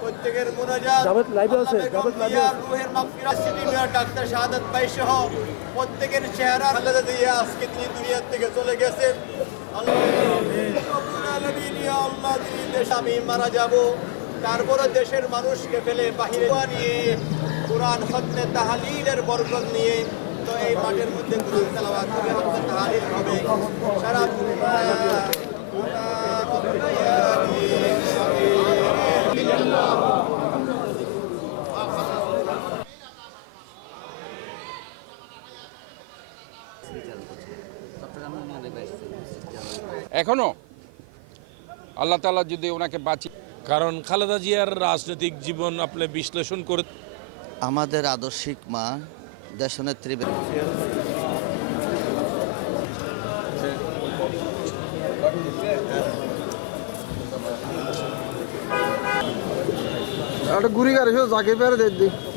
প্রত্যেকের মোনাজাত জাভেদ লাইভে আছে, লাইভে আছে। রুহের মাগফিরাত সিনিয়র ডাক্তার শাহাদাত ভাই সহ প্রত্যেকের চেহারা জিয়া আজকে তিনি দুনিয়ার থেকে চলে গেছেন আল্লাহ তিনি দেশে আমি মারা যাব তারপরে দেশের মানুষকে ফেলে বাহিরে নিয়ে কোরআন হত্যে তাহালিলের বরকত নিয়ে তো এই মাঠের মধ্যে কোরআন তেলাওয়াত হবে হত্যে তাহালিল হবে সারা এখনও? আল্লাহ তালা যদি ওনাকে বাঁচি কারণ খালেদা জিয়ার রাজনৈতিক জীবন আপনি বিশ্লেষণ করে আমাদের আদর্শিক মা দেশনেত্রী একটা গুড়ি গাড়ি যাকে পেরে দেখি